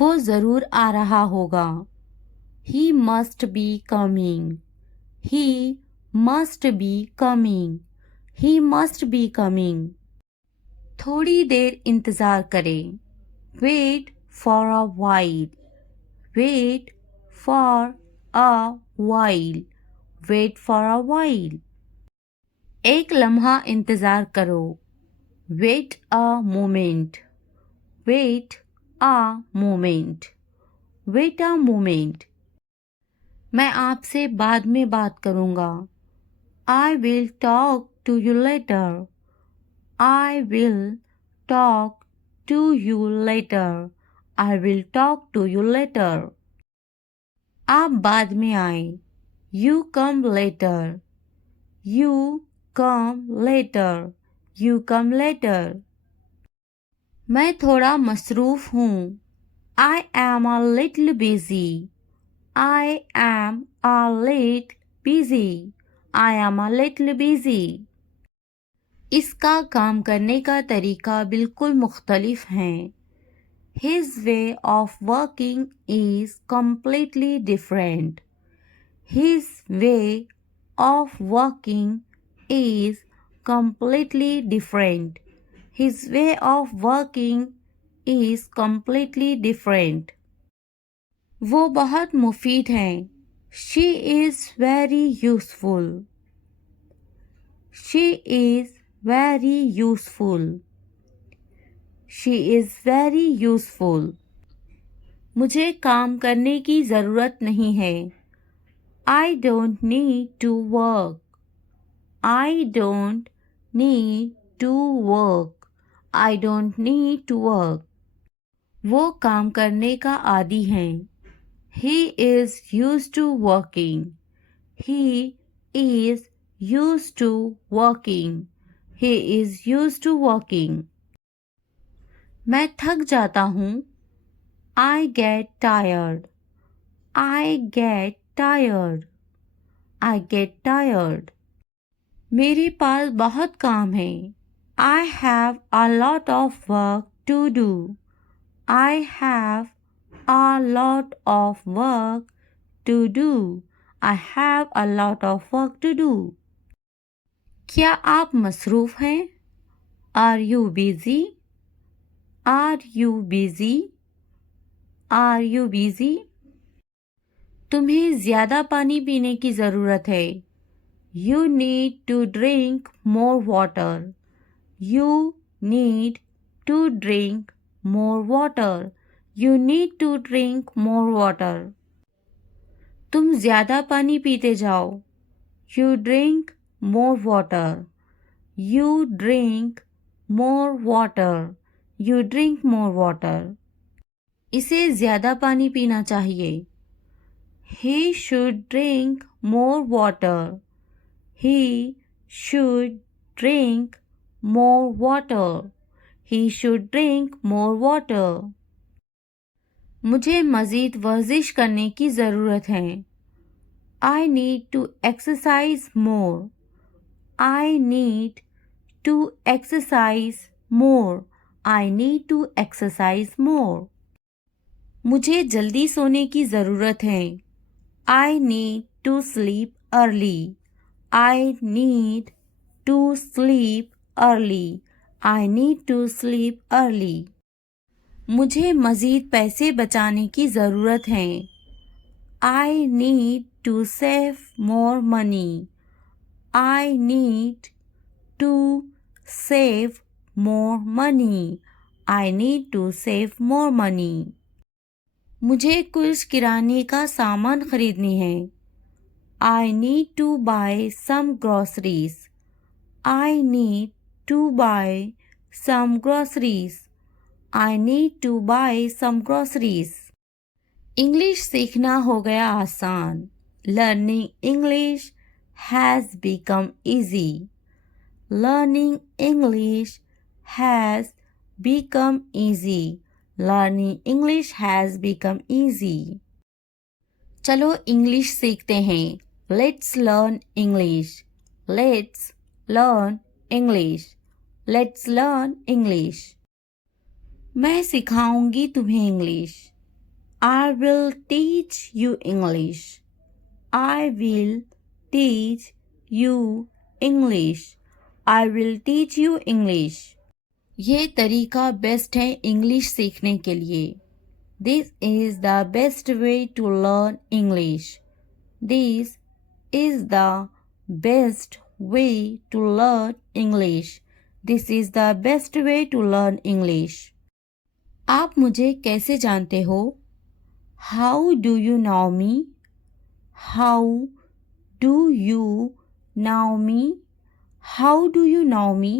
वो ज़रूर आ रहा होगा। He must be coming. He must be coming. He must be coming. थोड़ी देर इंतज़ार करें। Wait for a while. Wait for a while. Wait for a while. एक लम्हा इंतज़ार करो। Wait a moment. Wait a moment. Wait a moment. मैं आपसे बाद में बात करूँगा। I will talk to you later. I will talk to you later. I will talk to you later. आप बाद में आए। You come later. You come later. You come later. मैं थोड़ा मसरूफ़ हूँ। I am a little busy. I am a little busy. I am a little busy. इसका काम करने का तरीका बिल्कुल मुख्तलिफ है। His way of working is completely different. His way of working is completely different. His way of working is completely different. वो बहुत मुफीद हैं। She is very useful. She is very useful. She is very useful. मुझे काम करने की ज़रूरत नहीं है। I don't need to work. I don't need to work. I don't need to work. वो काम करने का आदी हैं। He is used to working. He is used to working. He is used to working. मैं थक जाता हूँ। I get tired. I get tired. I get tired. मेरे पास बहुत काम है। I have a lot of work to do. I have a lot of work to do. I have a lot of work to do. क्या आप मसरूफ़ हैं? Are you busy? Are you busy? Are you busy? तुम्हें ज़्यादा पानी पीने की ज़रूरत है। You need to drink more water. You need to drink more water. You need to drink more water. तुम ज़्यादा पानी पीते जाओ। You drink more water. You drink more water. You drink more water. इसे ज़्यादा पानी पीना चाहिए। He should drink more water. He should drink more water. He should drink more water. मुझे मज़ीद वर्जिश करने की ज़रूरत है। I need to exercise more. I need to exercise more. I need to exercise more. मुझे जल्दी सोने की ज़रूरत है। I need to sleep early. I need to sleep early. I need to sleep early. मुझे मज़ीद पैसे बचाने की ज़रूरत है। I need to save more money. I need to save more money. I need to save more money. मुझे कुछ किराने का सामान खरीदनी है। I need to buy some groceries. I need to buy some groceries. I need to buy some groceries. English सीखना हो गया आसान। Learning English has become easy. Learning English has become easy. Learning English has become easy. चलो English सीखते हैं। Let's learn English. Let's learn English. Let's learn English. मैं सिखाऊंगी तुम्हें English. I will teach you English. I will teach you English. I will teach you English. ये तरीका best है English सीखने के लिए. This is the best way to learn English. This is the best way to learn English. This is the best way to learn English. आप मुझे कैसे जानते हो? How do you know me? How do you know me? How do you know me?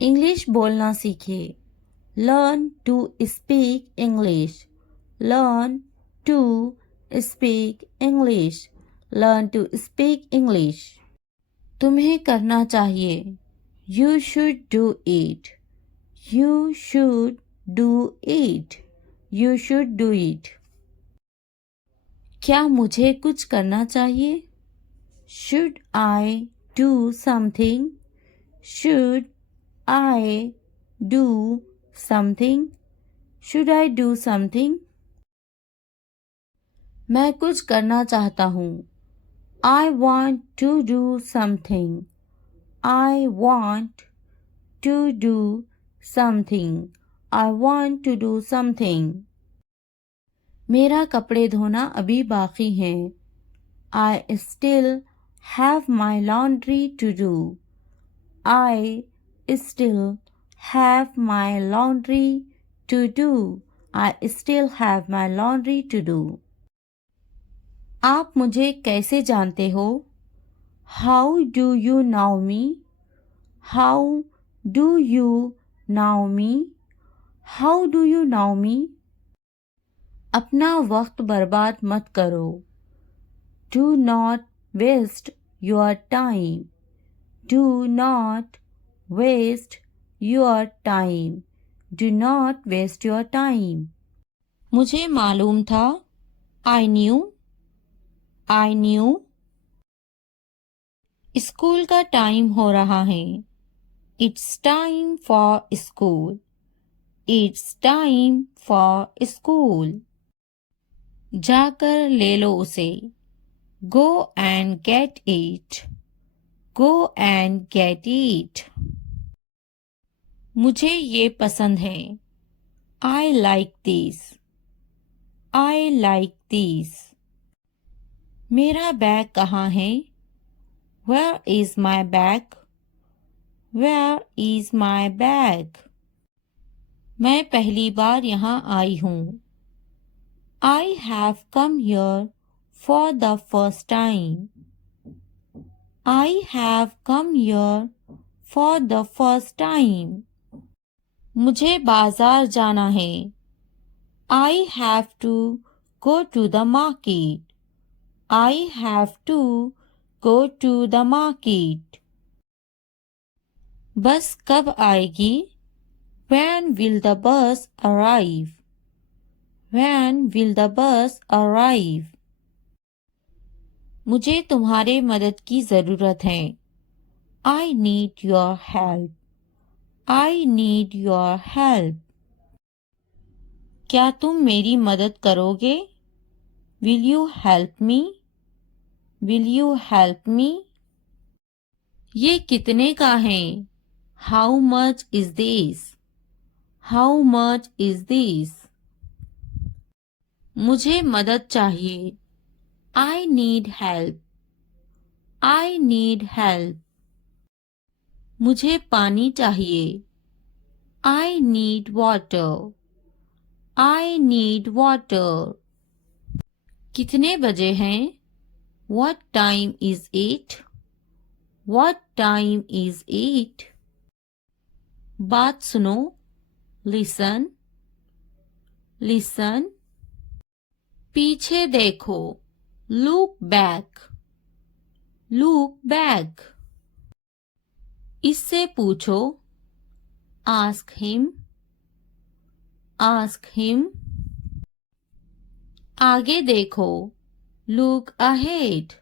English बोलना सीखिए. Learn to speak English. Learn to speak English. Learn to speak English. तुम्हें करना चाहिए. You should do it. You should do it. You should do it. क्या मुझे कुछ करना चाहिए? Should I do something? Should I do something? Should I do something? मैं कुछ करना चाहता हूँ. I want to do something. I want to do something. I want to do something. मेरा कपड़े धोना अभी बाकी है. I still have my laundry to do. I still have my laundry to do. I still have my laundry to do. आप मुझे कैसे जानते हो? How do you know me? How do you know me? How do you know me? अपना वक्त बर्बाद मत करो. Do not waste your time. Do not waste your time. Do not waste your time. मुझे मालूम था. I knew. I knew. School का time हो रहा है. It's time for school. It's time for school. जाकर ले लो उसे. Go and get it. Go and get it. मुझे ये पसंद है. I like this. I like this. मेरा बैग कहाँ है? Where is my bag? Where is my bag? मैं पहली बार यहाँ आई हूँ. I have come here for the first time. I have come here for the first time. मुझे बाजार जाना है. I have to go to the market. I have to go to the market. बस कब आएगी? When will the bus arrive? When will the bus arrive? मुझे तुम्हारे मदद की ज़रूरत है. I need your help. I need your help. क्या तुम मेरी मदद करोगे? Will you help me? Will you help me? ये कितने का है? How much is this? How much is this? मुझे मदद चाहिए. I need help. I need help. मुझे पानी चाहिए. I need water. I need water. कितने बजे हैं? What time is it? What time is it? बात सुनो. Listen. Listen. पीछे देखो. Look back. Look back. इससे पूछो. Ask him. Ask him. आगे देखो. Look ahead.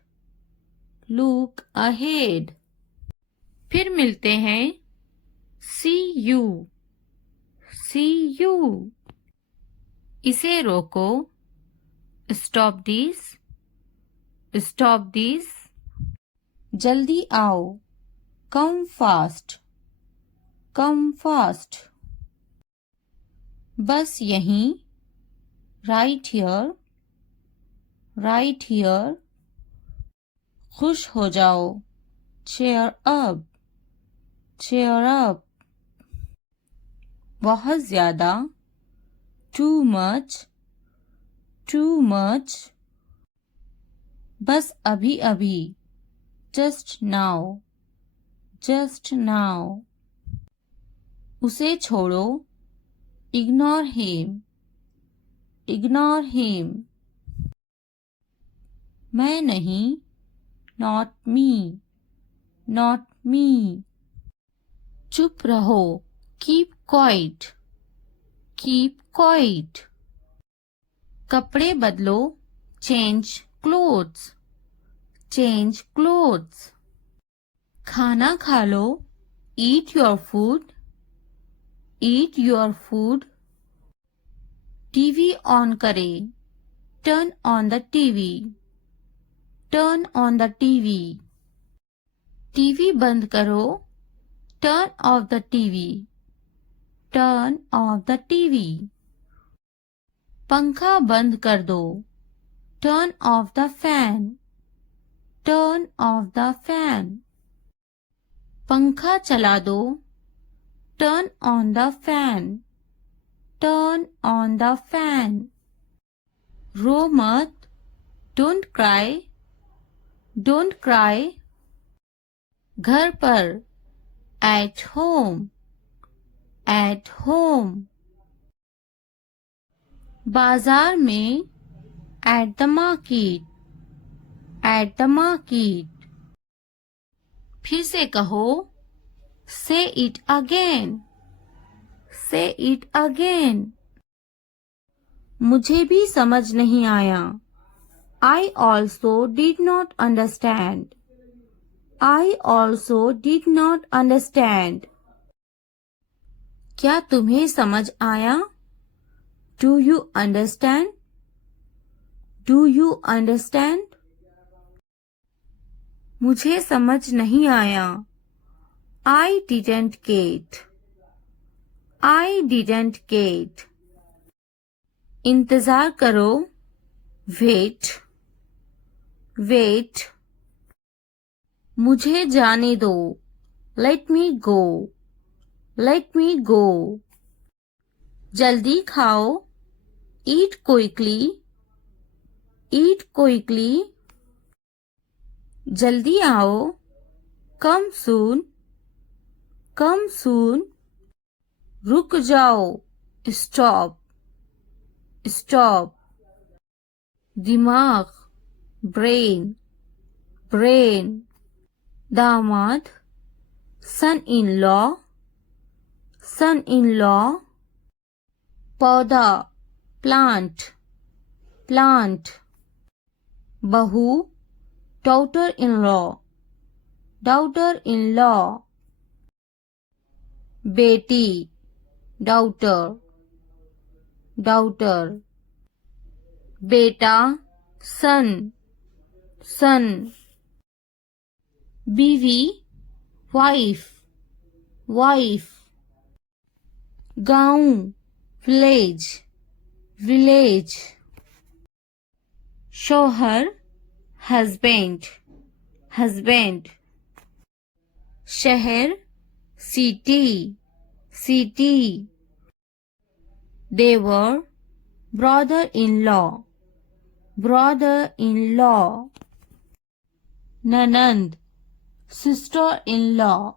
Look ahead. फिर मिलते हैं. See you. See you. इसे रोको, स्टॉप दिस, स्टॉप दिस। जल्दी आओ, कम फास्ट, कम फास्ट। बस यहीं, राइट हियर, राइट हियर। खुश हो जाओ, चेयर अप, चेयर अप। बहुत ज्यादा, टू मच, टू मच। बस अभी अभी, जस्ट नाउ, जस्ट नाउ। उसे छोड़ो, इग्नोर हिम, इग्नोर हिम। मैं नहीं, नॉट मी, नॉट मी। चुप रहो, कीप क्वाइट, कीप क्वाइट। कपड़े बदलो, चेंज क्लोथ्स, चेंज क्लोथ्स। खाना खा लो, eat your food, eat your food. TV on करें, turn on the TV, turn on the TV. TV बंद करो, turn off the TV, turn off the TV. पंखा बंद कर दो, turn off the fan, turn off the fan. पंखा चला दो, turn on the fan, turn on the fan. रो मत, डोंट क्राई, डोंट क्राई। घर पर, एट होम, एट होम। बाजार में, at the market, at the market. फिर से कहो, से इट अगेन, से इट अगेन। मुझे भी समझ नहीं आया, I also did not understand, I also did not understand। क्या तुम्हें समझ आया? Do you understand? Do you understand? मुझे समझ नहीं आया, I didn't get, I didn't get। इंतजार करो, wait, wait। मुझे जाने दो, let me go, let me go। जल्दी खाओ, eat quickly, eat quickly। जल्दी आओ, come soon, come soon। रुक जाओ, stop, stop। दिमाग, brain, brain। दामाद, son-in-law, son-in-law। पौधा, plant, plant। बहू, daughter-in-law, daughter-in-law। बेटी, daughter, daughter। बेटा, son, son। बीवी, wife, wife। गांव, village, village। शौहर, husband, husband। शहर, city, city। देवर, brother-in-law, brother-in-law। ननंद, sister-in-law,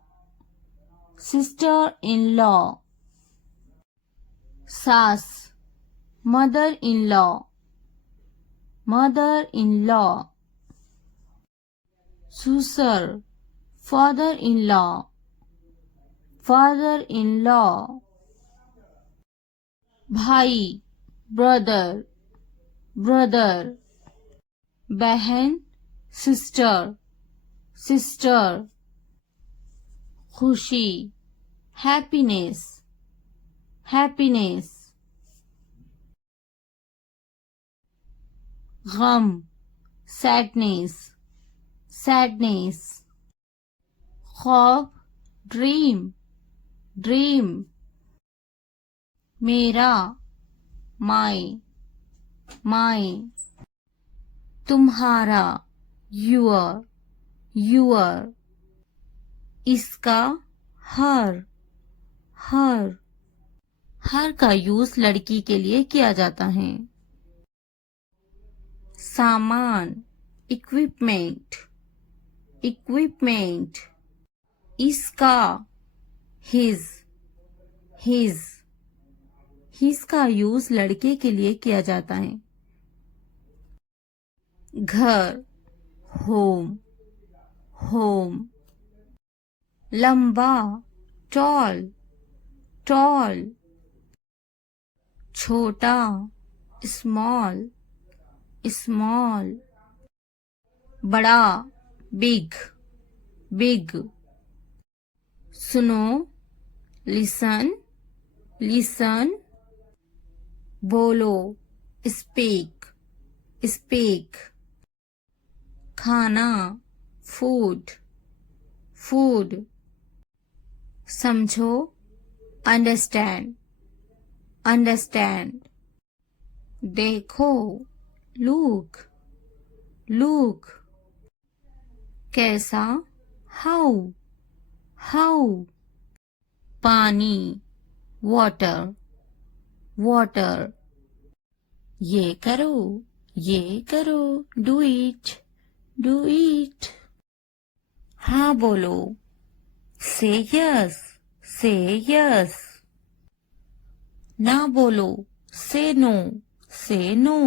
sister-in-law। सास, mother-in-law, mother-in-law। ससुर, father-in-law, father-in-law। भाई, brother, brother। बहन, sister, sister। खुशी, happiness, happiness। गम, सैडनेस, सैडनेस। ख्वाब, ड्रीम, ड्रीम। मेरा, माय, माय। तुम्हारा, योर, योर। इसका, हर, हर। हर का यूज लड़की के लिए किया जाता है। सामान, इक्विपमेंट, इक्विपमेंट। इसका, हिज, हिज। हिज का यूज लड़के के लिए किया जाता है। घर, होम, होम। लंबा, टॉल, टॉल। छोटा, स्मॉल, स्मॉल। बड़ा, बिग, बिग। सुनो, लिसन, लिसन। बोलो, स्पीक, स्पीक। खाना, फूड, फूड। समझो, अंडरस्टैंड, अंडरस्टैंड। देखो, लुक, लुक। कैसा, हाउ, हाउ। पानी, वाटर, वाटर। ये करो, ये करो, डू इट, डू इट। हाँ बोलो, से यस, से यस। ना बोलो, से नो, से नो।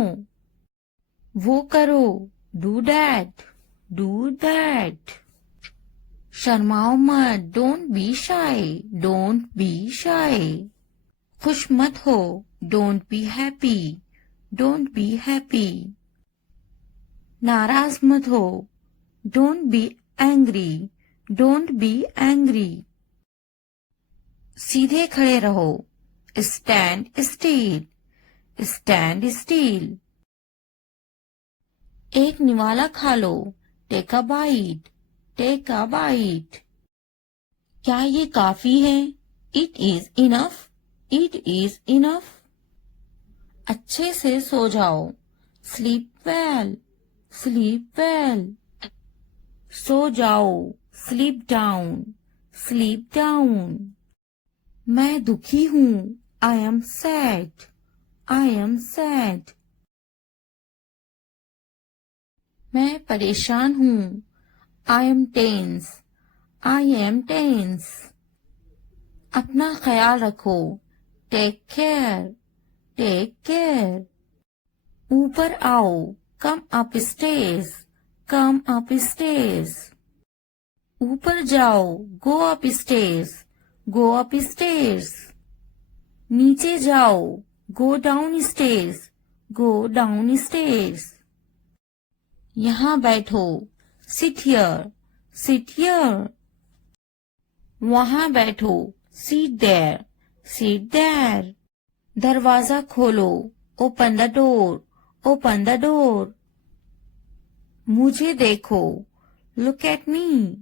वो करो, डू दैट, डू दैट। शर्माओ मत, don't be shy, don't be shy. खुश मत हो, don't be happy, don't be happy. नाराज मत हो, don't be angry, don't be angry. सीधे खड़े रहो, स्टैंड स्टील, स्टैंड स्टील। एक निवाला खा लो, take a bite, take a bite. क्या ये काफी है? It is enough, it is enough. अच्छे से सो जाओ, स्लीप वेल, स्लीप वेल। सो जाओ, स्लीप डाउन, स्लीप डाउन। मैं दुखी हूँ, I am sad, I am sad. मैं परेशान हूँ, I am tense, I am tense. अपना ख्याल रखो, टेक केयर, टेक केयर। ऊपर आओ, come upstairs, come upstairs. ऊपर जाओ, go up stairs, go up stairs. नीचे जाओ, go down stairs, go down stairs. यहाँ बैठो, सिट हियर, सिट हियर। वहां बैठो, सीट देयर, सीट देयर। दरवाजा खोलो, open the door, open the door. मुझे देखो, look at me,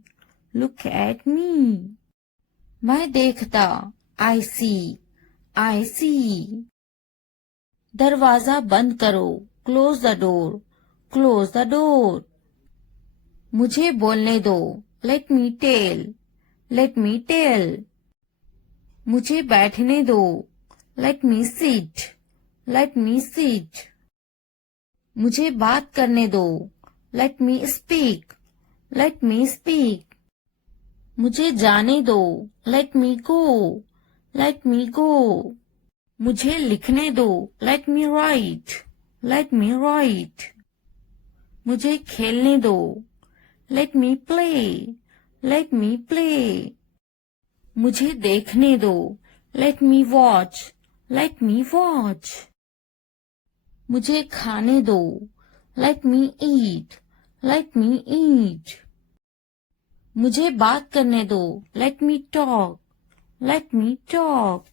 look at me. मैं देखता, आई सी, आई सी। दरवाजा बंद करो, close the door, close the door. मुझे बोलने दो, let me tell, let me tell. मुझे बैठने दो, let me sit, let me sit. मुझे बात करने दो, let me speak, let me speak. मुझे जाने दो, लेट मी गो, लेट मी गो। मुझे लिखने दो, लेट मी राइट, लेट मी राइट। मुझे खेलने दो, लेट मी प्ले, लेट मी प्ले। मुझे देखने दो, लेट मी वॉच, लेट मी वॉच। मुझे खाने दो, लेट मी ईट, लेट मी ईट। मुझे बात करने दो, let me talk, let me talk.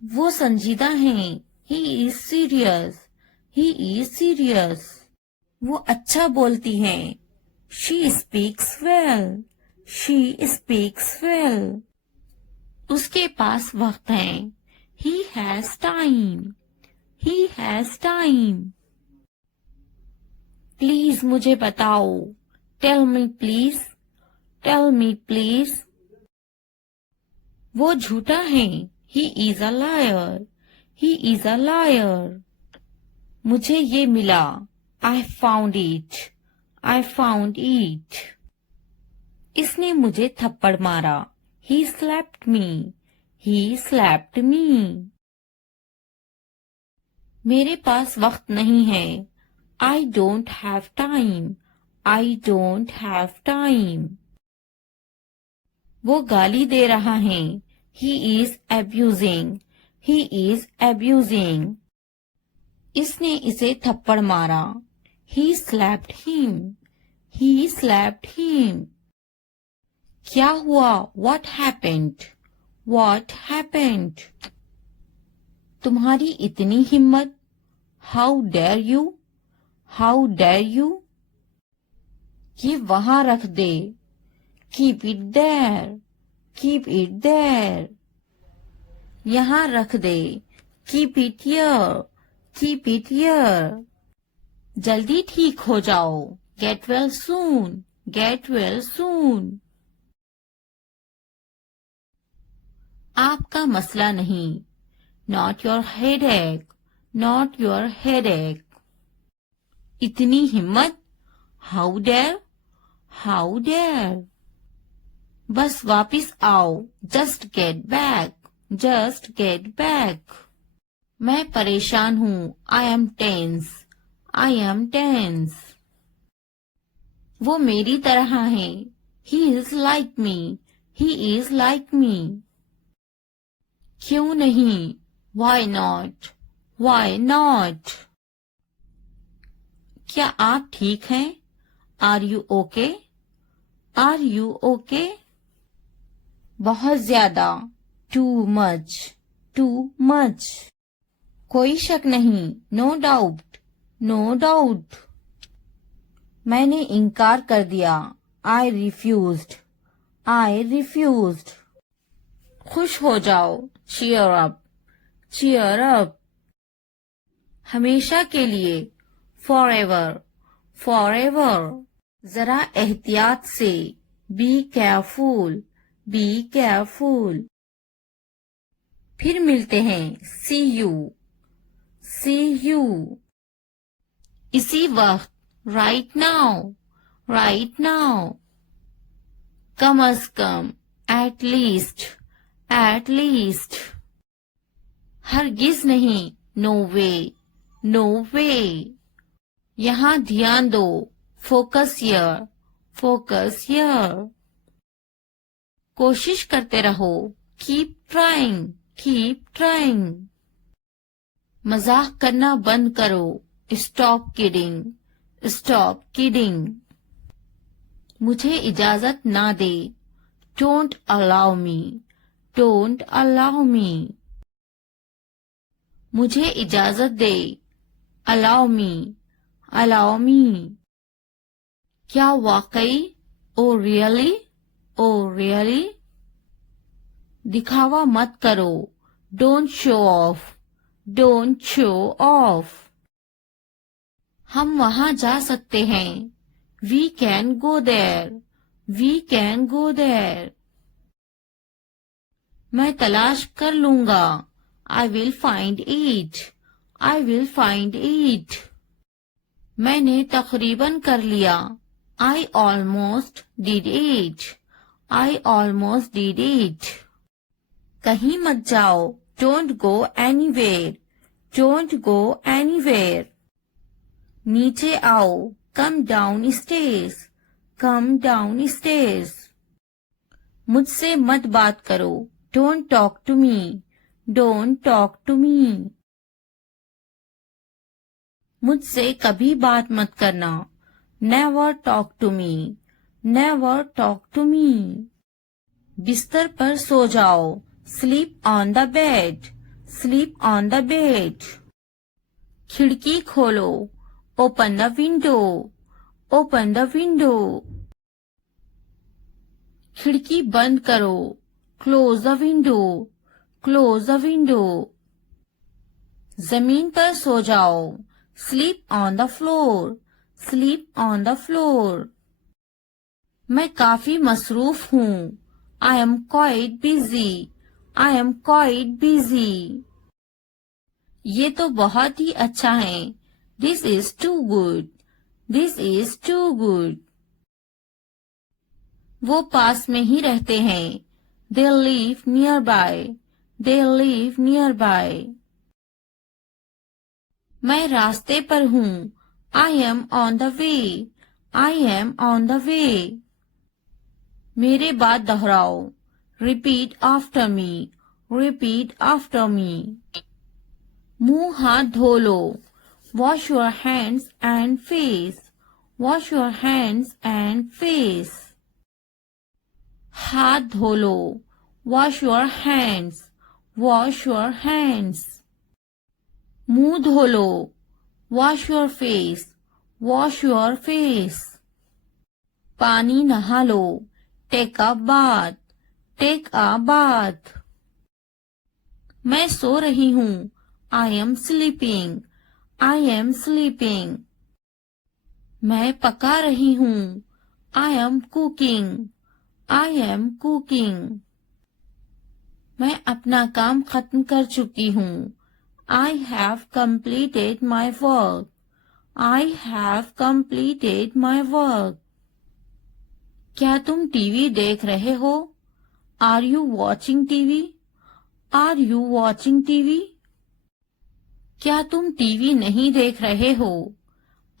वो संजीदा हैं, he is serious, He is serious. वो अच्छा बोलती हैं. She speaks well. She speaks well. उसके पास वक्त है. He has time. He has time. Please मुझे बताओ. Tell me please. Tell me please. वो झूठा है. He is a liar. He is a liar. मुझे ये मिला. I found it. I found it. इसने मुझे थप्पड़ मारा. He slapped me. He slapped me. मेरे पास वक्त नहीं है. I don't have time. I don't have time. वो गाली दे रहा है. He is abusing. He is abusing. इसने इसे थप्पड़ मारा. He slapped him. He slapped him. क्या हुआ? What happened? What happened? तुम्हारी इतनी हिम्मत. How dare you? How dare you? ये वहां रख दे. Keep it there. Keep it there. यहाँ रख दे. Keep it here. Keep it here. जल्दी ठीक हो जाओ. Get well soon. Get well soon. आपका मसला नहीं. Not your headache. Not your headache. इतनी हिम्मत. How dare? How dare? बस वापिस आओ. Just get back. Just get back. मैं परेशान हूँ. I am tense. I am tense. वो मेरी तरह है. He is like me. He is like me. क्यों नहीं? Why not? Why not? क्या आप ठीक हैं? Are you okay? Are you okay? बहुत ज्यादा. Too much. Too much. कोई शक नहीं. No doubt. No doubt. मैंने इनकार कर दिया. I refused. I refused. खुश हो जाओ. Cheer up. Cheer up. हमेशा के लिए. Forever. Forever. जरा एहतियात से. Be careful. Be careful. फिर मिलते हैं. See you. See you. इसी वक्त. Right now. Right now. Come a come. At least. At least. हरगिज नहीं. No way. No way. यहाँ ध्यान दो. Focus here. Focus here. कोशिश करते रहो. Keep trying. Keep trying. मजाक करना बंद करो. Stop kidding. Stop kidding. मुझे इजाजत ना दे. Don't allow me. Don't allow me. मुझे इजाजत दे. Allow me. Allow me. क्या वाकई? Oh really? Oh really? दिखावा मत करो. Don't show off. Don't show off. हम वहां जा सकते हैं. We can go there. We can go there. मैं तलाश कर लूंगा. I will find it. I will find it. मैंने तकरीबन कर लिया. I almost did it. I almost did it. कहीं मत जाओ. Don't go anywhere. Don't go anywhere. नीचे आओ. Come down stairs. Come down stairs. मुझसे मत बात करो. Don't talk to me. Don't talk to me. मुझसे कभी बात मत करना. Never talk to me. Never talk to me. बिस्तर पर सो जाओ. Sleep on the bed. Sleep on the bed. खिड़की खोलो, open the window, open the window. खिड़की बंद करो, close the window, close the window. जमीन पर सो जाओ, sleep on the floor, sleep on the floor. मैं काफी मसरूफ हूँ, I am quite busy, I am quite busy. ये तो बहुत ही अच्छा है, this is too good, this is too good. वो पास में ही रहते हैं, they live nearby, they live near by. मैं रास्ते पर हूँ, I am on the way, I am on the way. मेरे बाद दोहराओ, repeat after me, repeat after me. मुंह हाथ धो लो, wash your hands and face, wash your hands and face. हाथ धो लो, wash your hands, wash your hands. मुंह धो लो, wash your face, wash your face. पानी नहा लो, take a bath, take a bath. मैं सो रही हूँ, I am sleeping, I am sleeping. मैं पका रही हूँ, I am cooking, I am cooking. मैं अपना काम खत्म कर चुकी हूँ, I have completed my work, I have completed my work. क्या तुम टीवी देख रहे हो, are you watching TV, are you watching TV. क्या तुम टीवी नहीं देख रहे हो,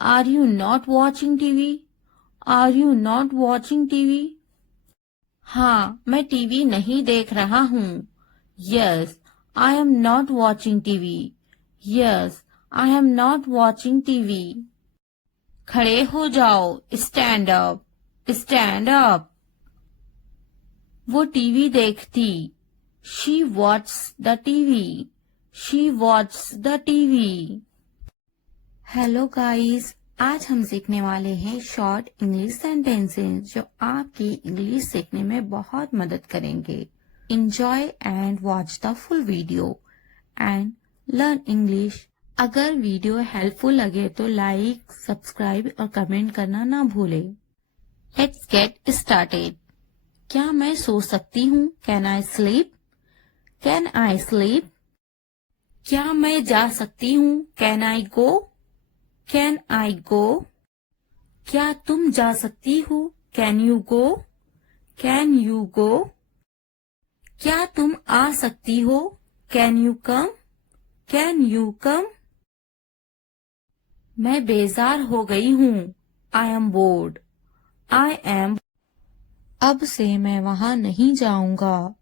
are you not watching TV, are you not watching TV. हाँ, मैं टीवी नहीं देख रहा हूँ, yes I am not watching TV, yes I am not watching TV. खड़े हो जाओ, स्टैंड अप, स्टैंड अप। वो टीवी देखती, she watches the TV, she watches the TV. Hello guys, आज हम सीखने वाले हैं शॉर्ट इंग्लिश सेंटेंसेस जो आपकी इंग्लिश सीखने में बहुत मदद करेंगे। Enjoy and watch the full video and learn English। अगर वीडियो हेल्पफुल लगे तो लाइक, सब्सक्राइब और कमेंट करना ना भूलें। Let's get started। क्या मैं सो सकती हूँ? Can I sleep? Can I sleep? क्या मैं जा सकती हूँ? Can I go? Can I go? क्या तुम जा सकती हो? Can you go? Can you go? क्या तुम आ सकती हो? Can you come? Can you come? मैं बेजार हो गई हूँ, I am bored, I am। अब से मैं वहाँ नहीं जाऊंगा,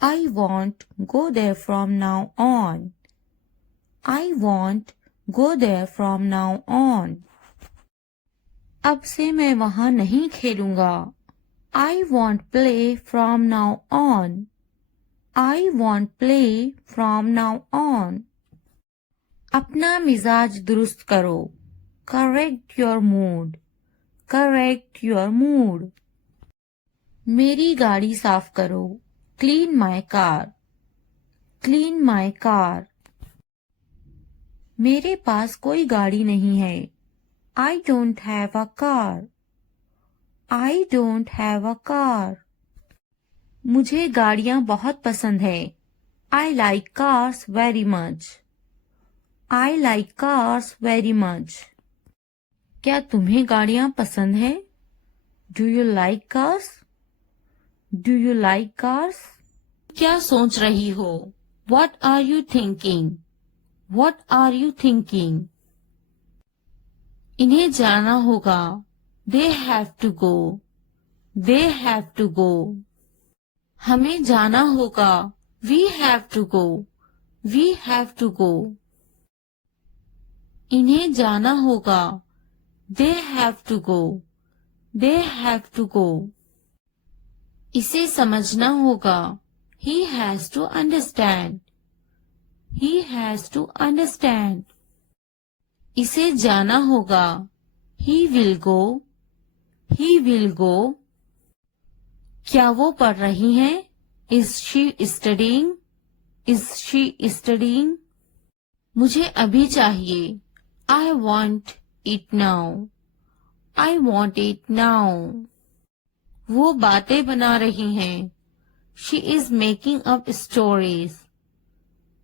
I won't go there from now on, I won't go there from now on। अब से मैं वहाँ नहीं खेलूंगा, I won't play from now on, I won't play from now on। अपना मिजाज दुरुस्त करो, correct your mood, correct your mood। मेरी गाड़ी साफ करो, clean my car, clean my car। मेरे पास कोई गाड़ी नहीं है, I don't have a car, I don't have a car। मुझे गाड़ियाँ बहुत पसंद है, I like cars very much, I like cars very much। क्या तुम्हें गाड़ियाँ पसंद है? Do you like cars? Do you like cars? क्या सोच रही हो? What are you thinking? What are you thinking? इन्हें जाना होगा, They have to go, They have to go। हमें जाना होगा, We have to go, We have to go। इन्हें जाना होगा, They have to go, They have to go। इसे समझना होगा, He has to understand, He has to understand। इसे जाना होगा। He will go, he will go. क्या वो पढ़ रही हैं? Is she studying, is she studying. मुझे अभी चाहिए। I want it now, I want it now. वो बातें बना रही हैं। She is making up stories,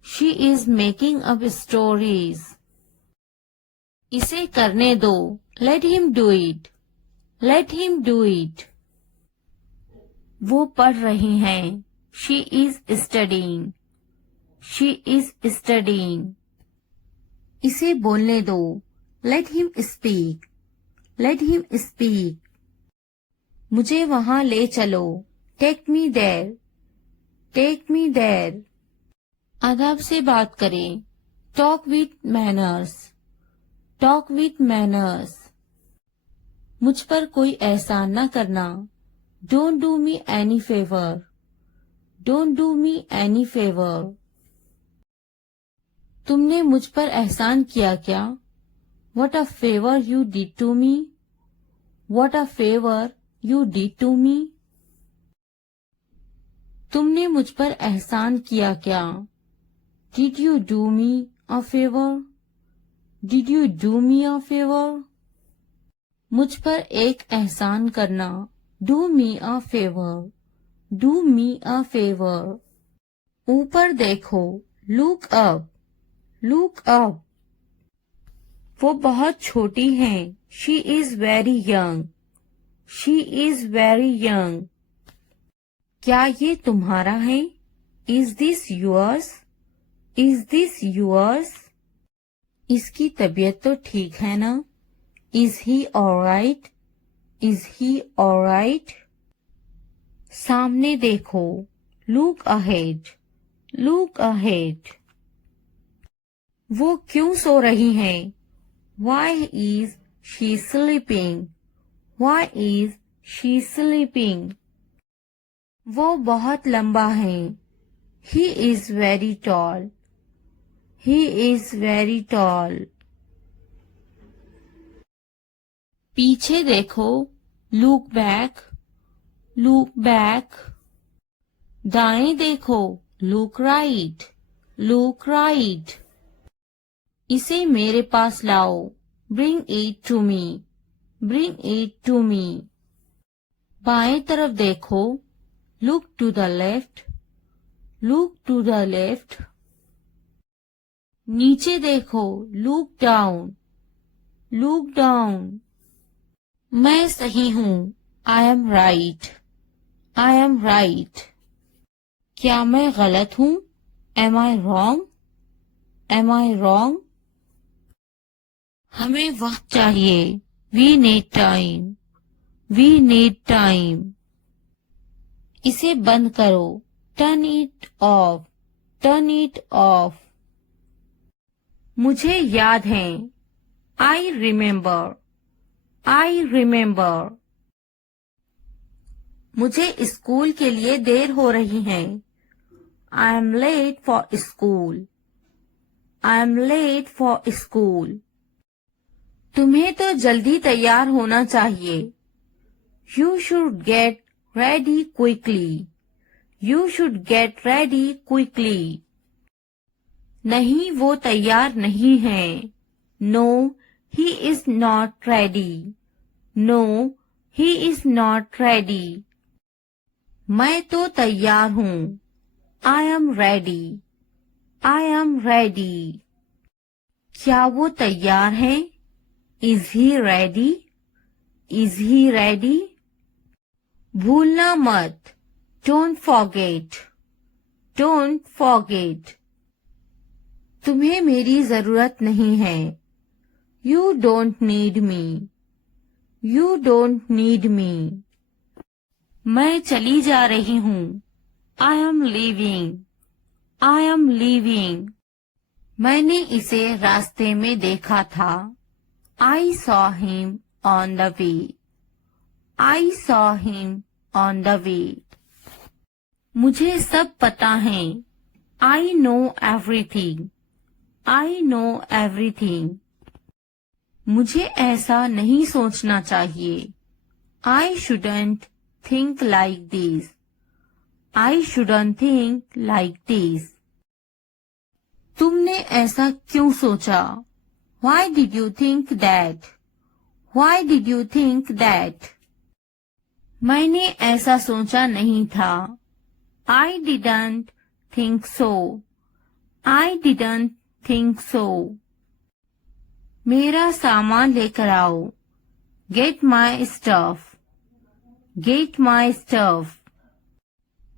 she is making up stories. इसे करने दो। Let him do it, let him do it. वो पढ़ रही हैं। She is studying, she is studying. इसे बोलने दो। Let him speak, let him speak. मुझे वहां ले चलो। Take me there, take me there. आदाब से बात करें। Talk with manners, talk with manners. मुझ पर कोई एहसान न करना। Don't do me any favour, don't do me any favour. तुमने मुझ पर एहसान किया क्या? What a favor you did to me, what a favor you did to me। तुमने मुझ पर एहसान किया क्या? Did you do me a favor, did you do me a favor। मुझ पर एक एहसान करना। Do me a favor, do me a favor। ऊपर देखो। Look up, look up। वो बहुत छोटी हैं। She is very young, she is very young. क्या ये तुम्हारा है? Is this yours, is this yours. इसकी तबीयत तो ठीक है ना? Is he alright, is he alright. सामने देखो। Look ahead, look ahead. वो क्यों सो रही हैं? Why is she sleeping? Why is she sleeping? वो बहुत लंबा है। He is very tall, he is very tall। पीछे देखो। Look back, look back। दाएं देखो। Look right, look right। इसे मेरे पास लाओ। Bring it to me, bring it to me। बाएं तरफ देखो। Look to the left, look to the left। नीचे देखो। Look down, look down। मैं सही हूँ। I am right, I am right। क्या मैं गलत हूँ? Am I wrong, am I wrong। हमें वक्त चाहिए। We need time, we need time। इसे बंद करो। Turn it off, turn it off। मुझे याद है। I remember, I remember। मुझे स्कूल के लिए देर हो रही है। I am late for school, I am late for school। तुम्हें तो जल्दी तैयार होना चाहिए। You should get ready quickly, you should get ready quickly। नहीं, वो तैयार नहीं है। No, he is not ready, no, he is not ready। मैं तो तैयार हूँ। I am ready, I am ready। क्या वो तैयार है? Is he ready, is he ready। भूलना मत। Don't forget, don't forget। तुम्हें मेरी जरूरत नहीं है। You don't need me, you don't need me। मैं चली जा रही हूँ। I am leaving, I am leaving। मैंने इसे रास्ते में देखा था। I saw him on the way, I saw him on the way। मुझे सब पता है। I know everything, I know everything। मुझे ऐसा नहीं सोचना चाहिए। I shouldn't think like this. I shouldn't think like this. तुमने ऐसा क्यों सोचा? Why did you think that? Why did you think that? मैंने ऐसा सोचा नहीं था। I didn't think so. I didn't think so. मेरा सामान लेकर आओ। Get my stuff. Get my stuff.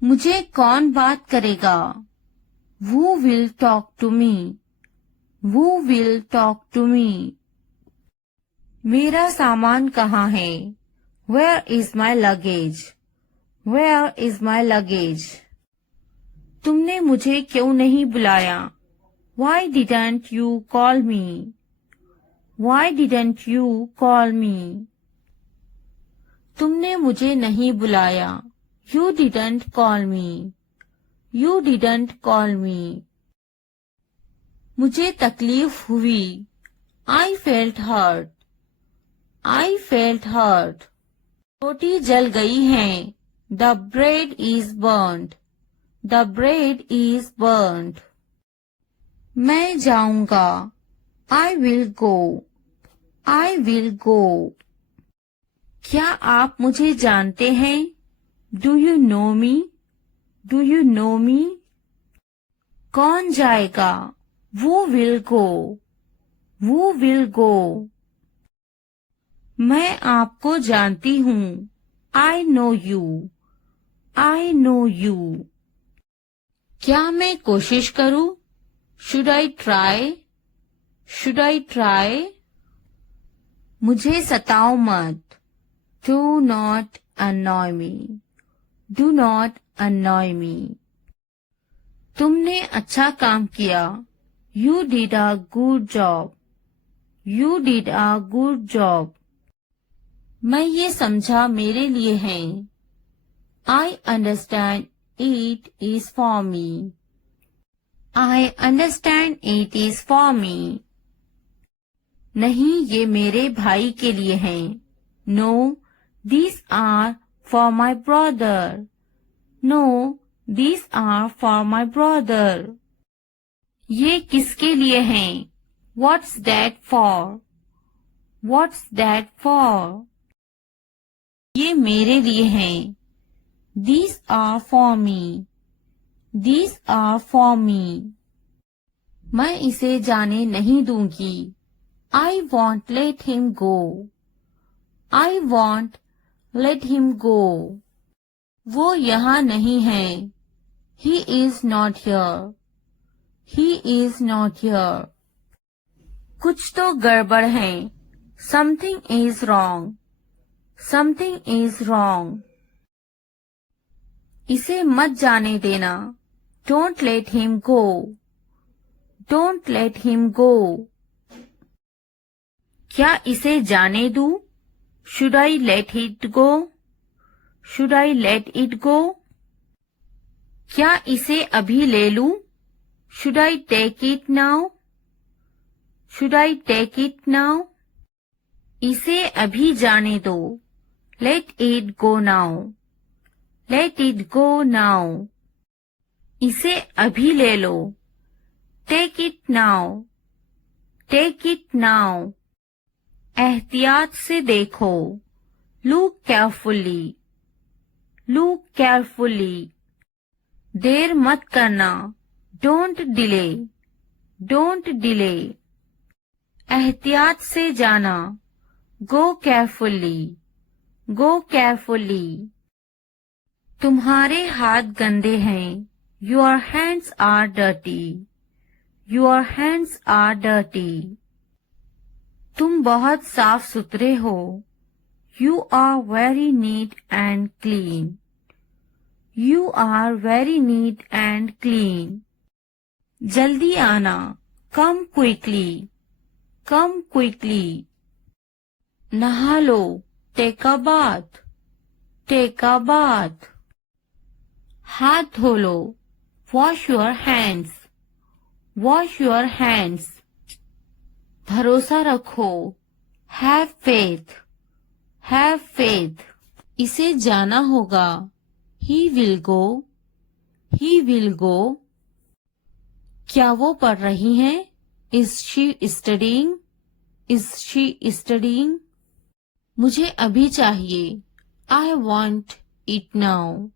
मुझे कौन बात करेगा? Who will talk to me? Who will talk to me? मेरा सामान कहाँ है? Where is my luggage? Where is my luggage? तुमने मुझे क्यों नहीं बुलाया? Why didn't you call me? Why didn't you call me? तुमने मुझे नहीं बुलाया। You didn't call me. You didn't call me. मुझे तकलीफ हुई। I felt hurt. I felt hurt. रोटी जल गई है। The bread is burnt. The bread is burnt. मैं जाऊंगा। I will go. I will go. क्या आप मुझे जानते हैं? Do you know me? Do you know me? कौन जाएगा? Who will go? Who will go? मैं आपको जानती हूँ। I know you. I know you. क्या मैं कोशिश करूँ? Should I try? Should I try? मुझे सताओ मत। Do not annoy me. Do not annoy me. तुमने अच्छा काम किया। You did a good job. You did a good job. मैं ये समझा मेरे लिए है। I understand it is for me. I understand it is for me. नहीं, ये मेरे भाई के लिए हैं। No, these are for my brother. No, these are for my brother. ये किसके लिए हैं? What's that for? What's that for? ये मेरे लिए हैं। These are for me. These are for me. मैं इसे जाने नहीं दूंगी। I won't let him go. I won't let him go. वो यहाँ नहीं है। He is not here. He is not here. कुछ तो गड़बड़ है। Something is wrong. Something is wrong. इसे मत जाने देना। Don't let him go. Don't let him go. क्या इसे जाने दूं? Should I let it go? Should I let it go? क्या इसे अभी ले लूं? Should I take it now? Should I take it now? इसे अभी जाने दो। Let it go now. Let it go now. इसे अभी ले लो। Take it now. Take it now. एहतियात से देखो। Look carefully. Look carefully. देर मत करना। Don't delay. Don't delay. एहतियात से जाना। Go carefully. Go carefully. तुम्हारे हाथ गंदे हैं। Your hands are dirty. Your hands are dirty. तुम बहुत साफ सुथरे हो। You are very neat and clean. You are very neat and clean. जल्दी आना। Come quickly. Come quickly. नहा लो। Take a bath. Take a bath. हाथ धो लो। Wash your hands. Wash your hands. भरोसा रखो। Have faith. Have faith. इसे जाना होगा. He will go. He will go. क्या वो पढ़ रही हैं? Is she studying? Is she studying? मुझे अभी चाहिए. I want it now.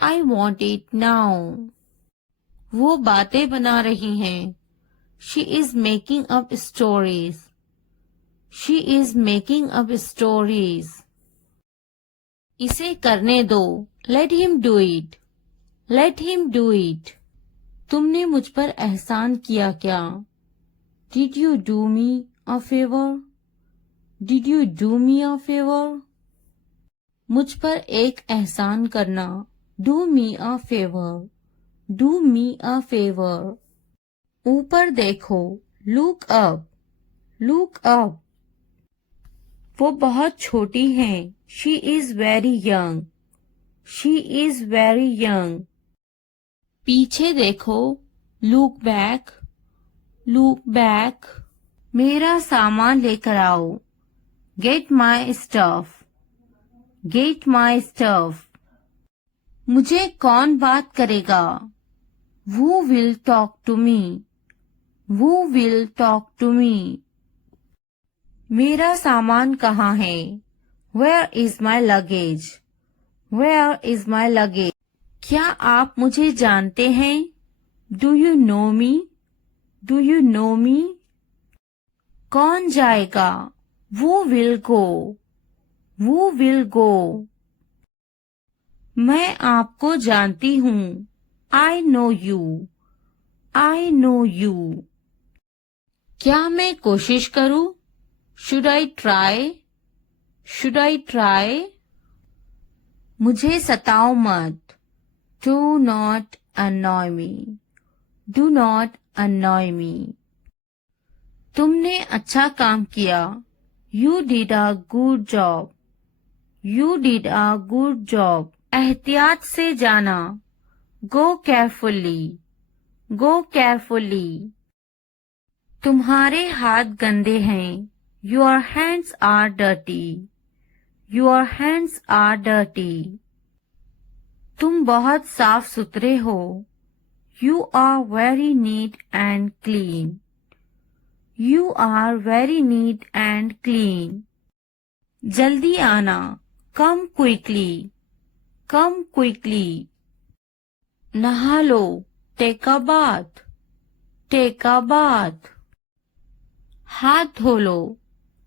I want it now. वो बातें बना रही हैं. She is making up stories. She is making up stories. इसे करने दो. Let him do it. Let him do it. तुमने मुझ पर एहसान किया क्या? Did you do me a favor? Did you do me a favor? मुझ पर एक एहसान करना. Do me a favor. Do me a favor. ऊपर देखो. Look up. Look up. वो बहुत छोटी हैं. She is very young. She is very young. पीछे देखो. Look back. Look back. मेरा सामान लेकर आओ. Get my stuff. Get my stuff. मुझे कौन बात करेगा? Who will talk to me? Who will talk to me? मेरा सामान कहाँ है? Where is my luggage? Where is my luggage? क्या आप मुझे जानते हैं? Do you know me? Do you know me? कौन जाएगा? Who will go? Who will go? मैं आपको जानती हूँ. I know you. I know you. क्या मैं कोशिश करूँ? Should I try? Should I try? मुझे सताओ मत. Do not annoy me. Do not annoy me. तुमने अच्छा काम किया. You did a good job. You did a good job. एहतियात से जाना. Go carefully. Go carefully. तुम्हारे हाथ गंदे हैं. Your hands are dirty. Your hands are dirty. तुम बहुत साफ सुथरे हो. You are very neat and clean. You are very neat and clean. जल्दी आना. Come quickly. Come quickly. नहा लो. Take a bath. Take a bath. हाथ धो लो.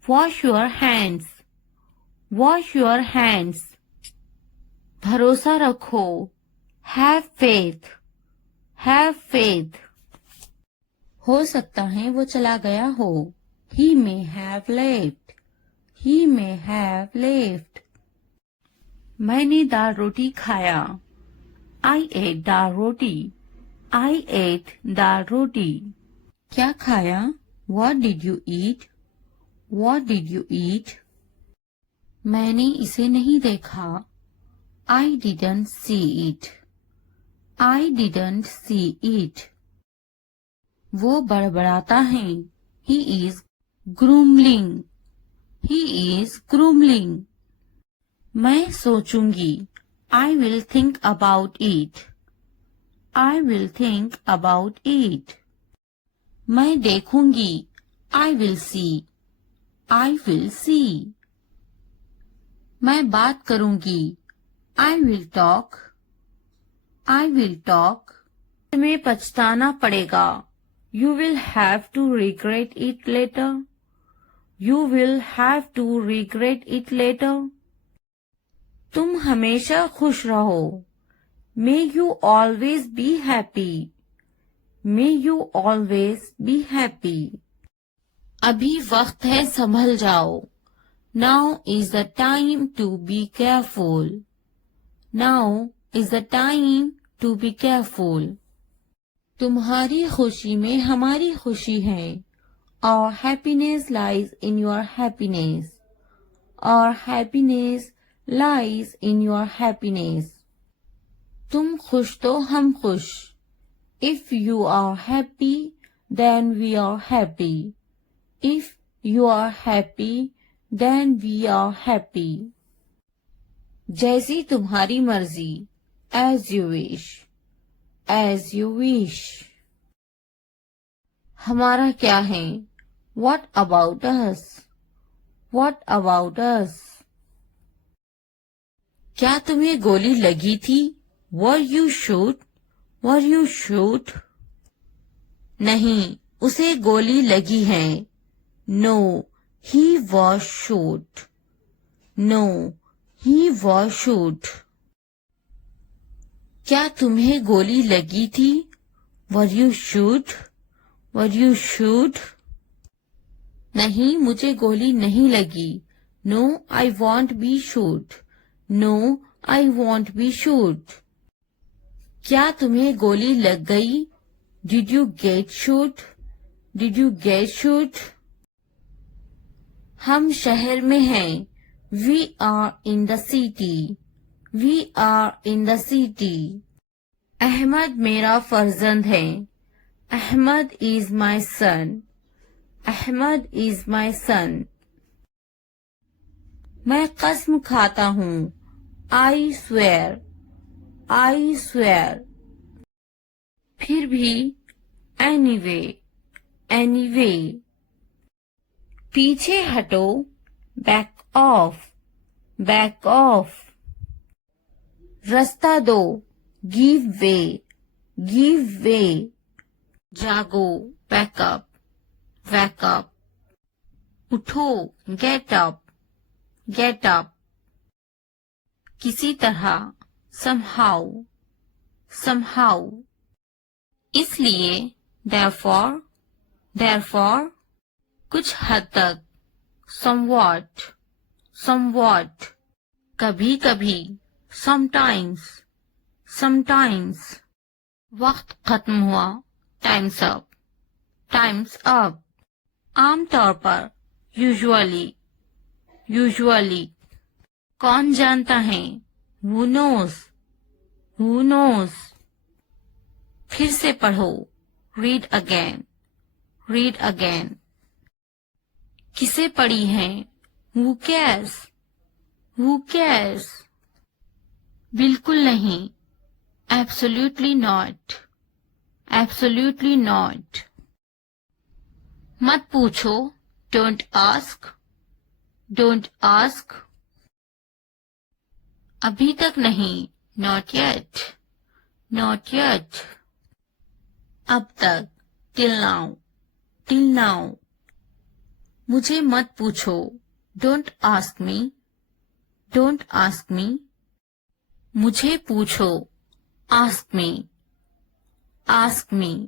Wash your hands. Wash your hands. भरोसा रखो. Have faith. Have faith. हो सकता है वो चला गया हो. He may have left. He may have left. मैंने दाल रोटी खाया. I ate dal roti. I ate दाल रोटी. क्या खाया? What did you eat? What did you eat? मैंने इसे नहीं देखा. I didn't see it. I didn't see it. वो बड़बड़ाता है. He is grumbling. He is grumbling. मैं सोचूंगी. I will think about it. I will think about it. मैं देखूंगी. I will see. I will see. मैं बात करूंगी. I will talk. I will talk. तुम्हें पछताना पड़ेगा. You will have to regret it later. You will have to regret it later. तुम हमेशा खुश रहो. May you always be happy. May you always be happy. अभी वक्त है संभल जाओ. Now is the time to be careful. Now is the time to be careful. तुम्हारी खुशी में हमारी खुशी है. Our happiness lies in your happiness. Our happiness lies in your happiness. तुम खुश तो हम खुश. If you are happy, then we are happy. If You are happy, then we are happy. जैसी तुम्हारी मर्जी, as you wish, as you wish. हमारा क्या है, what about us, what about us. क्या तुम्हें गोली लगी थी, were you shot, were you shot. नहीं, उसे गोली लगी है, no, he was shot, no, he was shot. क्या तुम्हें गोली लगी थी, were you shot, were you shot. नहीं, मुझे गोली नहीं लगी, no, I won't be shot, no, I won't be shot. क्या तुम्हें गोली लग गई, did you get shot, did you get shot. हम शहर में हैं, we are in the city, we are in the city. Ahmad मेरा फर्जंद है, Ahmad is my son, Ahmad is my son. मैं कसम खाता हूँ, I swear, I swear. फिर भी, anyway, anyway. पीछे हटो, back off, back off. रास्ता दो, give way, give way. जागो, wake up, wake up. उठो, get up, get up. किसी तरह, somehow, somehow. इसलिए, therefore, therefore. कुछ हद तक, somewhat, somewhat. कभी कभी, sometimes, sometimes. वक्त खत्म हुआ, time's up, time's up. आमतौर पर, usually, usually. कौन जानता है, who knows, who knows. फिर से पढ़ो, read again, read again. किसे पढ़ी है, who cares, who cares. बिल्कुल नहीं, absolutely not, absolutely not. मत पूछो, don't ask, don't ask. अभी तक नहीं, not yet, not yet. अब तक, till now, till now. मुझे मत पूछो, don't ask me, don't ask me. मुझे पूछो, ask me, ask me.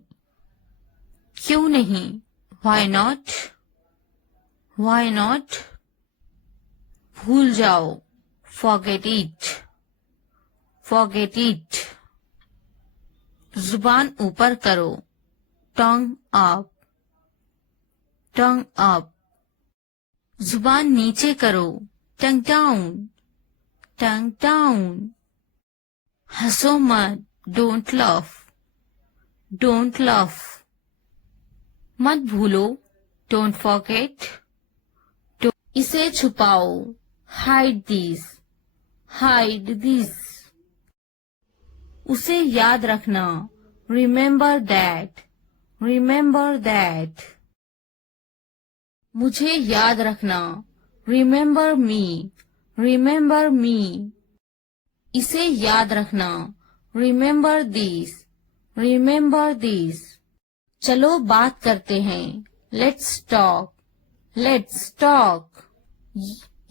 क्यों नहीं, why not, why not. भूल जाओ, forget it, forget it. जुबान ऊपर करो, tongue up, tongue up. जुबान नीचे करो, tongue down, tongue down. हंसो मत, don't laugh, don't laugh. मत भूलो, don't forget. इसे छुपाओ, hide this, hide this. उसे याद रखना, remember that, remember that. मुझे याद रखना, remember me, remember me. इसे याद रखना, remember this, remember this. चलो बात करते हैं, let's talk, let's talk.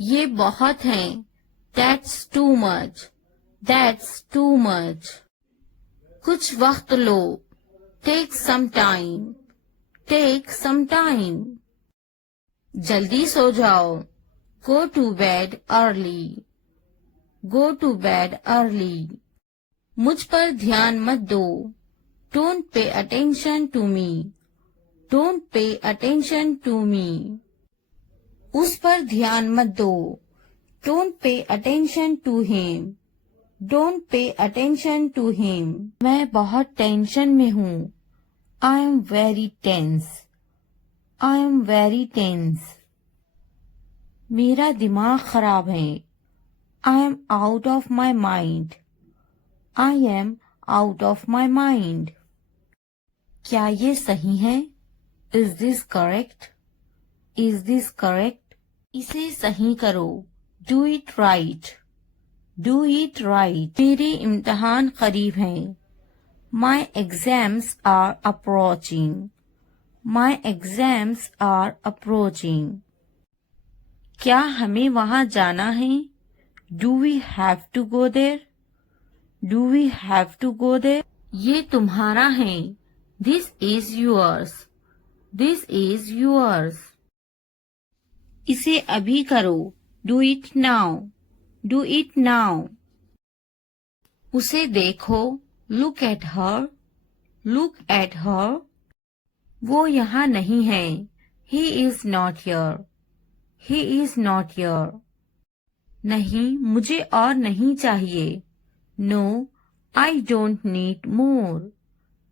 ये बहुत है, that's too much, that's too much. कुछ वक्त लो, take some time, take some time. जल्दी सो जाओ, go to bed early, go to bed early. मुझ पर ध्यान मत दो, don't pay attention to me, don't pay attention to me. उस पर ध्यान मत दो, don't pay attention to him, don't pay attention to him. मैं बहुत टेंशन में हूँ, I am very tense, I am very tense. मेरा दिमाग खराब है. I am out of my mind. I am out of my mind. क्या ये सही है? Is this correct? Is this correct? इसे सही करो. Do it right. Do it right. मेरे इम्तिहान करीब हैं. My exams are approaching. My exams are approaching. क्या हमें वहाँ जाना है? Do we have to go there? Do we have to go there? ये तुम्हारा है. This is yours. This is yours. इसे अभी करो. Do it now. Do it now. उसे देखो. Look at her. Look at her. वो यहाँ नहीं है. He is not here. He is not here. नहीं, मुझे और नहीं चाहिए. No, I don't need more.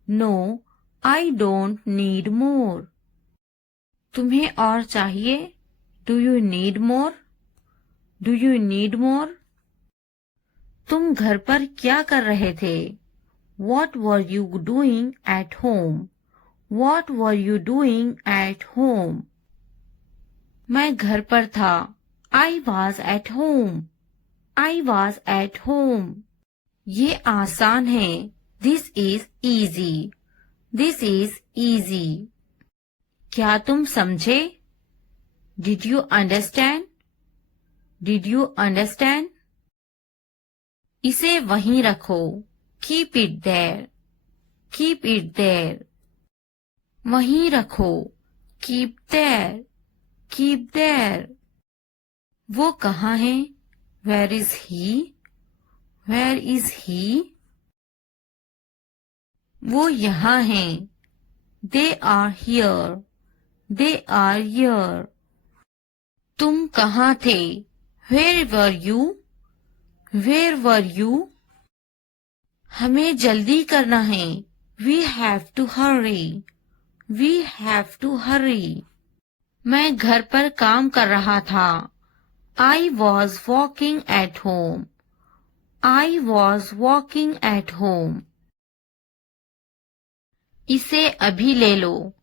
No, I don't need more. तुम्हें और चाहिए? Do you need more? Do you need more? तुम घर पर क्या कर रहे थे? What were you doing at home? What were you doing at home? मैं घर पर था. I was at home. I was at home. ये आसान है. This is easy. This is easy. क्या तुम समझे? Did you understand? Did you understand? इसे वहीं रखो. Keep it there. Keep it there. वहीं रखो. Keep there. Keep there. वो कहाँ है? Where is he? Where is he? वो यहाँ हैं. They are here. They are here. तुम कहाँ थे? Where were you? Where were you? हमें जल्दी करना है. We have to hurry. We have to hurry. मैं घर पर काम कर रहा था. I was walking at home. I was walking at home. इसे अभी ले लो.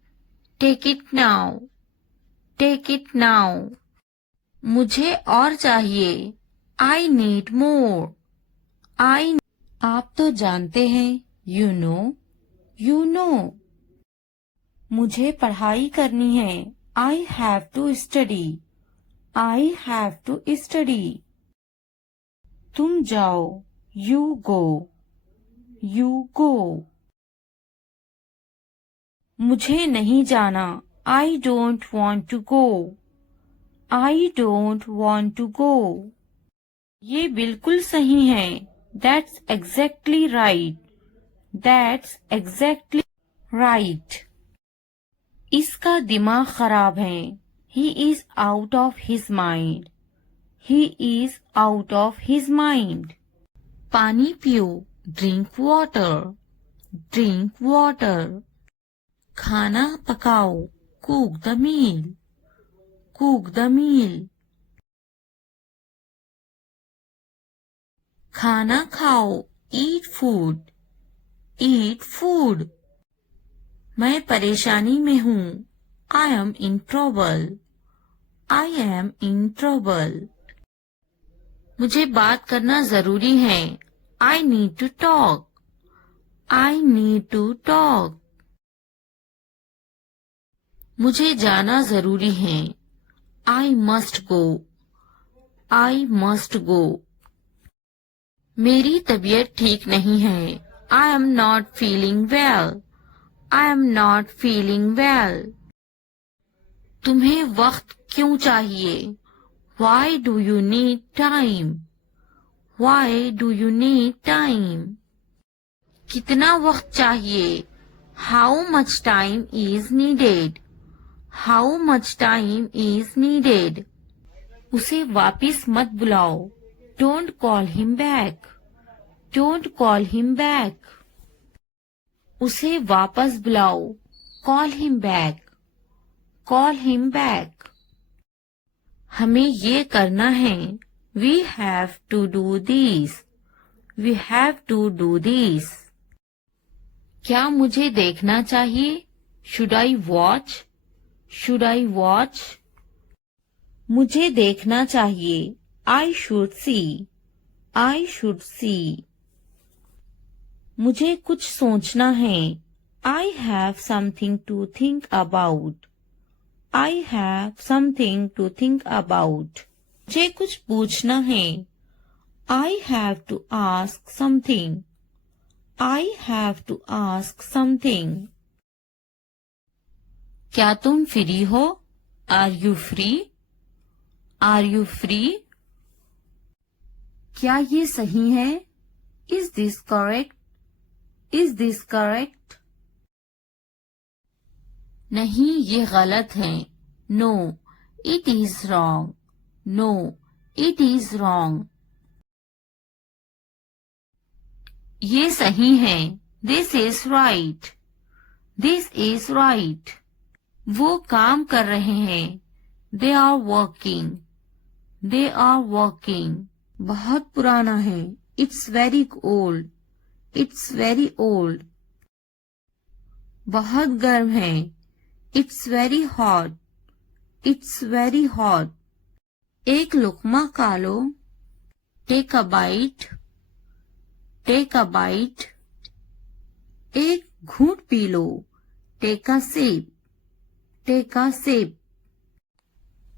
Take it now. Take it now. मुझे और चाहिए. I need more. आप तो जानते हैं. You know. You know. मुझे पढ़ाई करनी है. I have to study. I have to study. तुम जाओ. You go. You go. मुझे नहीं जाना. I don't want to go. I don't want to go. ये बिल्कुल सही है. That's exactly right. That's exactly right. इसका दिमाग खराब है. He is out of his mind. He is out of his mind. पानी पियो. Drink water. Drink water. खाना पकाओ. Cook the meal. Cook the meal. खाना खाओ. Eat food. Eat food. मैं परेशानी में हूँ. I am in trouble. I am in trouble. मुझे बात करना जरूरी है. I need to talk. I need to talk. मुझे जाना जरूरी है. I must go. I must go. मेरी तबीयत ठीक नहीं है. I am not feeling well. I am not feeling well. तुम्हें वक्त क्यों चाहिए? Why do you need time? Why do you need time? कितना वक्त चाहिए? How much time is needed? How much time is needed? उसे वापिस मत बुलाओ. Don't call him back. Don't call him back. उसे वापस बुलाओ. Call him back. Call him back. हमें ये करना है. We have to do this. We have to do this. क्या मुझे देखना चाहिए? Should I watch? Should I watch? मुझे देखना चाहिए. I should see. I should see. मुझे कुछ सोचना है. I have something to think about. I have something to think about. मुझे कुछ पूछना है. I have to ask something. I have to ask something. क्या तुम फ्री हो? Are you free? Are you free? क्या ये सही है? Is this correct? Is this correct? नहीं, ये गलत है. No, it is wrong. No, it is wrong. ये सही है. This is right. This is right. वो काम कर रहे हैं. They are working. They are working. बहुत पुराना है. It's very old. It's very old. बहुत गर्म है. It's very hot. It's very hot. एक लुकमा खा लो. Take a bite. Take a bite. एक घूंट पी लो. Take a sip. Take a sip.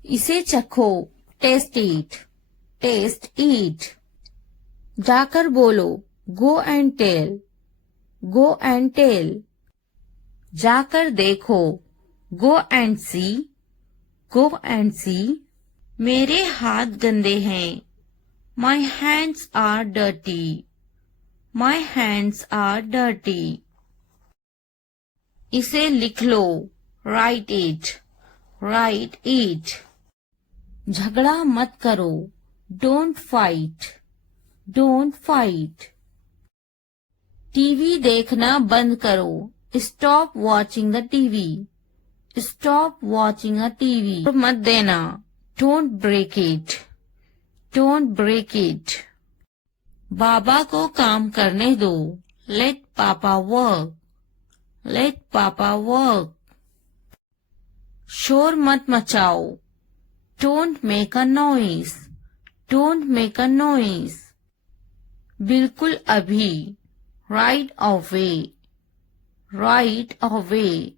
इसे चखो. Taste it. Taste it. जाकर बोलो. Go and tell. Go and tell. जाकर देखो. Go and see. Go and see. मेरे हाथ गंदे हैं. My hands are dirty. My hands are dirty. इसे लिख लो. Write it. Write it. झगड़ा मत करो. Don't fight. Don't fight. TV देखना बंद करो. Stop watching the TV. Stop watching a TV. मत देना. Don't break it. Don't break it. बाबा को काम करने दो. Let Papa work. Let Papa work. शोर मत मचाओ. Don't make a noise. Don't make a noise. बिल्कुल अभी. Right away. Right away.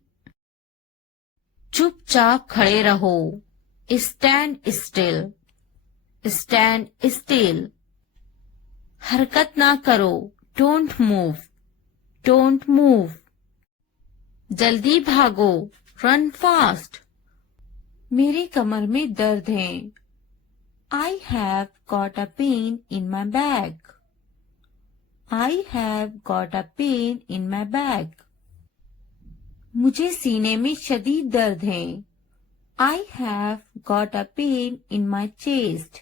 चुपचाप खड़े रहो. Stand still. Stand still. हरकत ना करो. Don't move. Don't move. जल्दी भागो. Run fast. मेरी कमर में दर्द है. I have got a pain in my back. I have got a pain in my back. मुझे सीने में शदीद दर्द है. I have got a pain in my chest.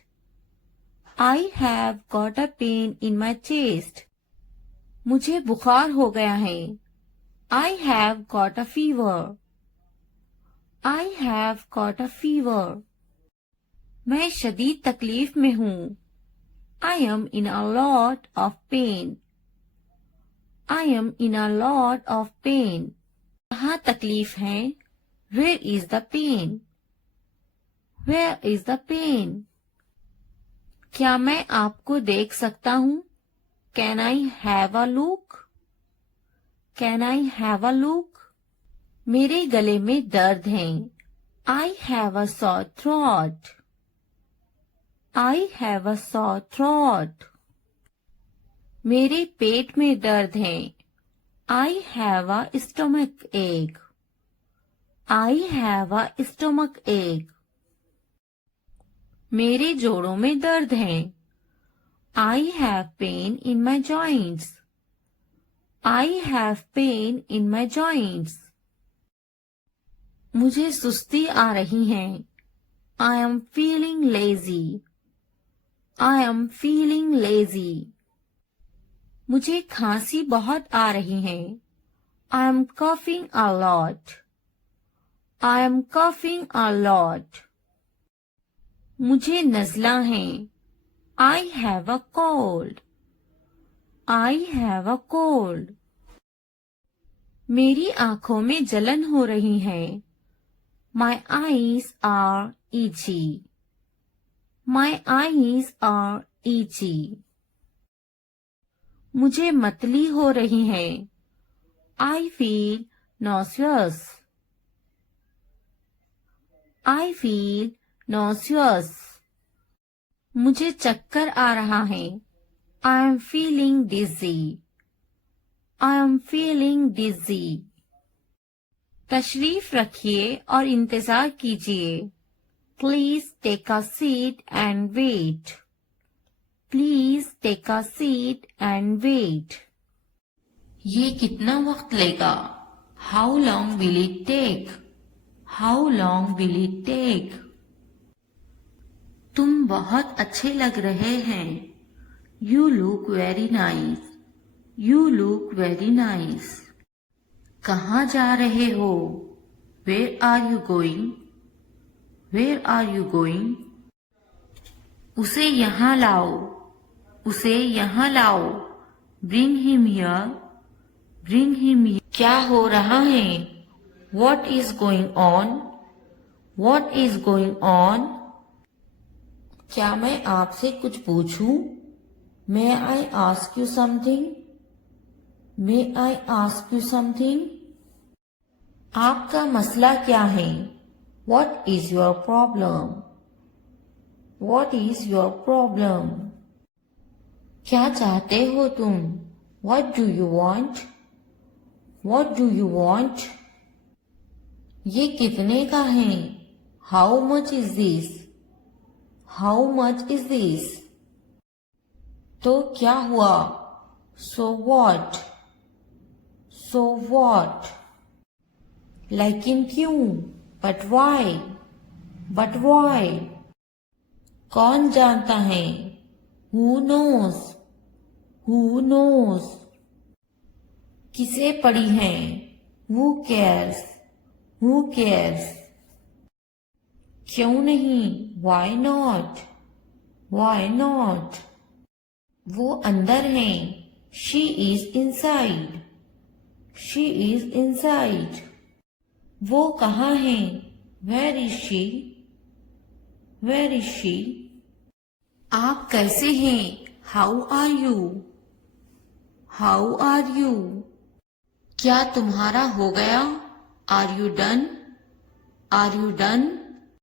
I have got a pain in my chest. मुझे बुखार हो गया है. I have got a fever. I have got a fever. मैं शदीद तकलीफ में हूँ. I am in a lot of pain. I am in a lot of pain. कहाँ तकलीफ है? Where is the pain? Where is the pain? क्या मैं आपको देख सकता हूँ? Can I have a look? Can I have a look? मेरे गले में दर्द है. I have a sore throat. I have a sore throat. मेरे पेट में दर्द है. I have a stomach ache. I have a stomach ache. मेरे जोड़ों में दर्द है. I have pain in my joints. I have pain in my joints. मुझे सुस्ती आ रही है. I am feeling lazy. I am feeling lazy. मुझे खांसी बहुत आ रही है. I am coughing a lot. I am coughing a lot. मुझे नज़ला है. I have a cold. I have a cold. मेरी आंखों में जलन हो रही है. My eyes are itchy. My eyes are itchy. मुझे मतली हो रही है. I feel nauseous. I feel nauseous. मुझे चक्कर आ रहा है. I am feeling dizzy. I am feeling dizzy. तशरीफ रखिए और इंतजार कीजिए. Please take a seat and wait. Please take a seat and wait. ये कितना वक्त लेगा? How long will it take? How long will it take? तुम बहुत अच्छे लग रहे हैं. You look very nice. You look very nice. कहाँ जा रहे हो? Where are you going? Where are you going? उसे यहाँ लाओ. उसे यहाँ लाओ. Bring him here. Bring him here. क्या हो रहा है? What is going on? What is going on? क्या मैं आपसे कुछ पूछूं? May I ask you something? May I ask you something? आपका मसला क्या है? What is your problem? What is your problem? क्या चाहते हो तुम? What do you want? What do you want? ये कितने का है? How much is this? How much is this? तो क्या हुआ? So what? So what? लेकिन क्यों? But why? But why? कौन जानता है? Who knows? Who knows? किसे पड़ी है? Who cares? Who cares? क्यों नहीं? Why not? Why not? वो अंदर है. She is inside. She is inside. वो कहाँ है? Where is she? Where is she? आप कैसे हैं? How are you? How are you? क्या तुम्हारा हो गया? Are you done? Are you done?